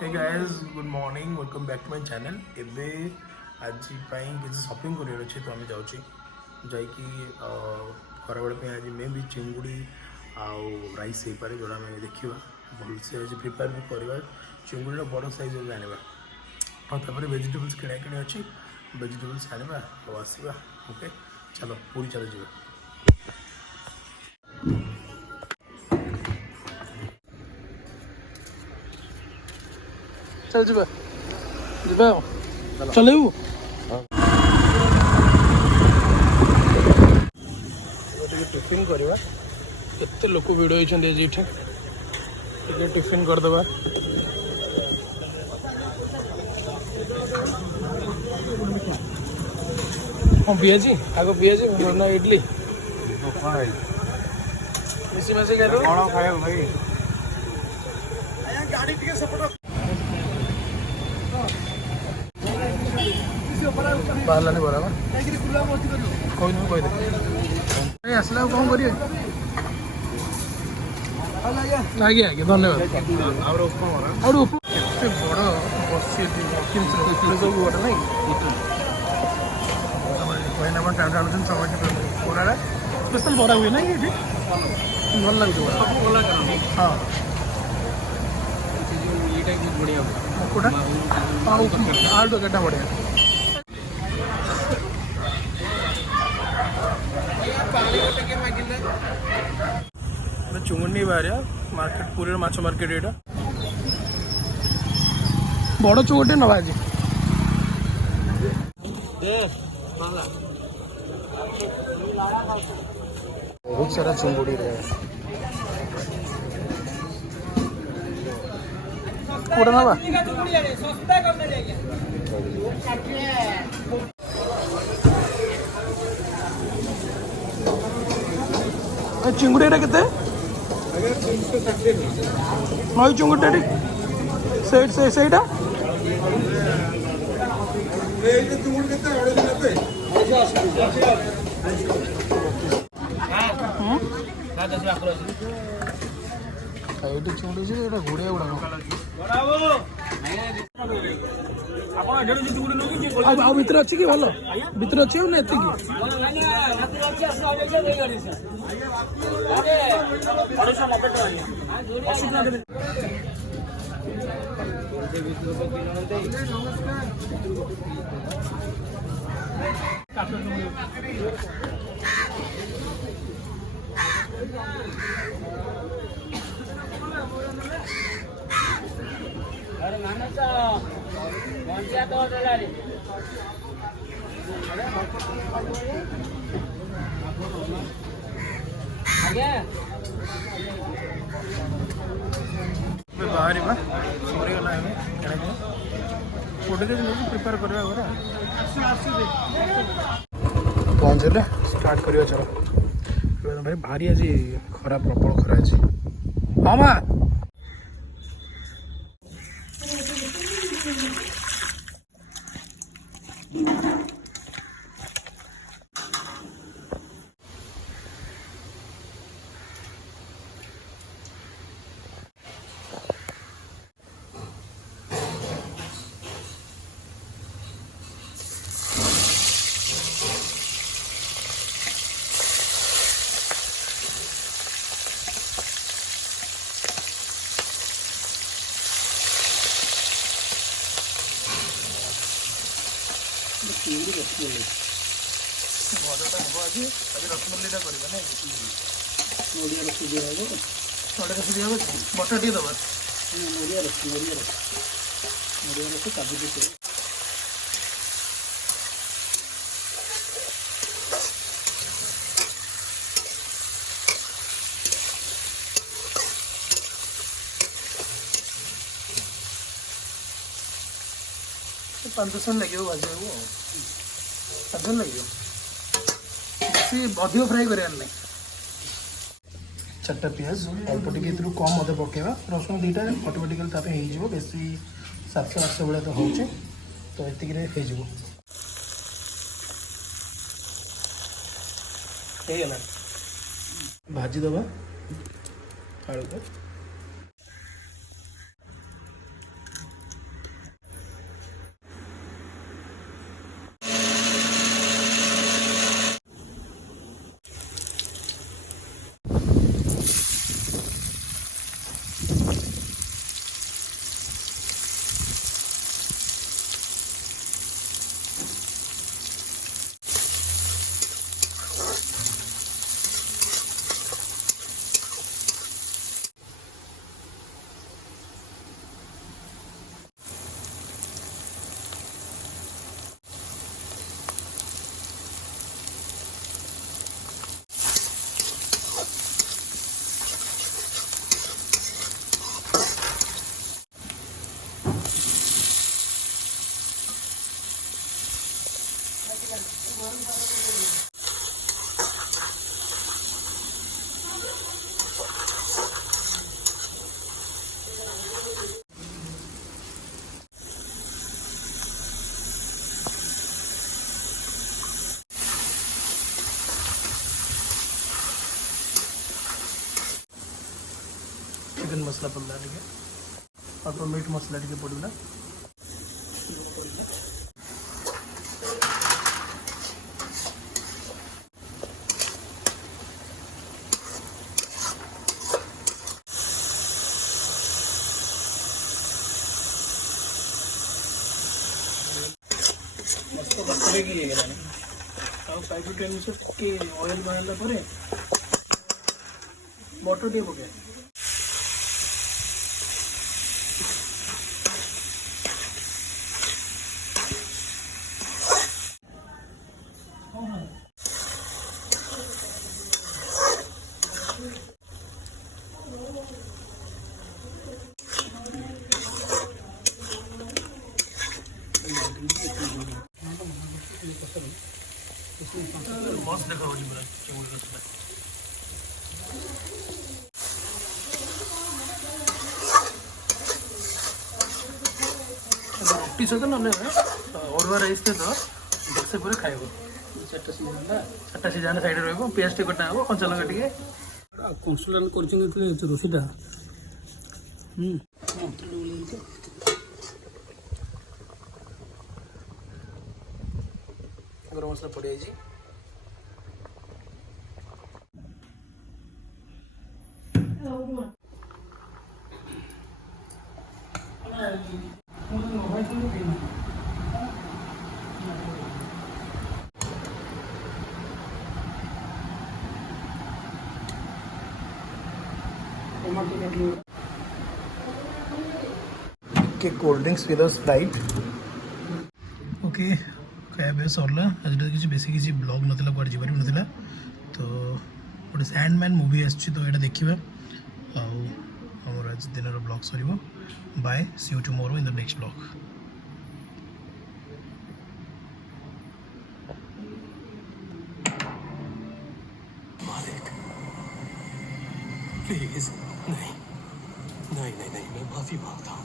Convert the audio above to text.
hey guys good morning welcome back to my channel एबे आज किसी शॉपिंग कर अच्छे तो आम जाऊँ जाकि खराबेल आज मे भी चिंगुड़ी आउ राइस हो पारे जोड़ा आम देखा भलसे आज प्रिपेयर भी करवा चिंगुड़ी बड़ साइज आने और वेजिटेबल्स किଣା किणी अच्छी वेजिटेबल्स आने और आसवा ओके चलो पूरी चलो जी चल जी चलू टिफिन करवा केते लोक भिड़ होती आज ये टिफिन करदे हाँ पियाजी आग पियाजी ना इडली मिसी मिसी खाए भाई बाहर बराबर कही आसला कौन करेंगे आज्ञा आज्ञा धन्यवाद और बड़ बस सब गोटे ना बरा स्पेशल बरा हुए ना ये भल लगे हाँ कौटा आलू तरकारीटा बढ़िया चुंगुंडी बाहर मार्केट पूरे माछ मार्केट यहाँ बड़ चुंगुटे नवा आज बहुत सारा चिंगुड़ी कौटा नवा चिंगुड़ी के नई चिंगुटा ସେଇଟା ଏଇଠି ଚୁଣ୍ଡୁଛି ଏଇଟା ଘୋଡ଼ିଆ ଗୁଡ଼ାକ ଆଉ ଭିତରେ ଅଛି କି ଭଲ ଭିତରେ ଅଛି ଆଉ ନା ଏତିକି बाहर प्रिपेयर कर पहुँचले स्टार्ट कर चलो भाई भारी आज खरा प्रबल खरा आज हाँ माँ मजाटा हम आज आज रसमल्लीटा करवा ना नड़िया रस दिया नड़िया रस दिया बटर टी दबा नड़िया रस काजू टी पाँच मिनट लगे भाजा पाँच मिनट लगे अधिक फ्राए कर चार्टा पिज अल्प टे कम मत पकेवा रसुण दुटा अटोमेटिकली हो बेसी 700-800 भाया तो हो तो ये भाजीदबा आलू को चिकन मसला पड़ला टे अल्प मीट मसला टे पड़ला मस्त बसले की पाइप टे ऑयल बनाला बटर टे पके मस्त देखा हो रोटी सहित ना अरुआ राइस तो से पूरे खाइब चार्टा सीजाना साइड रहा पियाज टे कटा हम कंचा लगा टे कंसुलान कर रोषीटा गरम मसला पड़ जाए के cold drinks with Sprite okay खाया सरला आज किसी बेस किसी ब्लॉग नाला कुआड़े जीवार भी नाला तो गोटे सैंडमैन मूवी आसी तो यहाँ देखा आमर आज दिन ब्लॉग सर bye see you tomorrow in the next blog please नहीं नहीं नहीं नहीं मैं माफी मांगता हूँ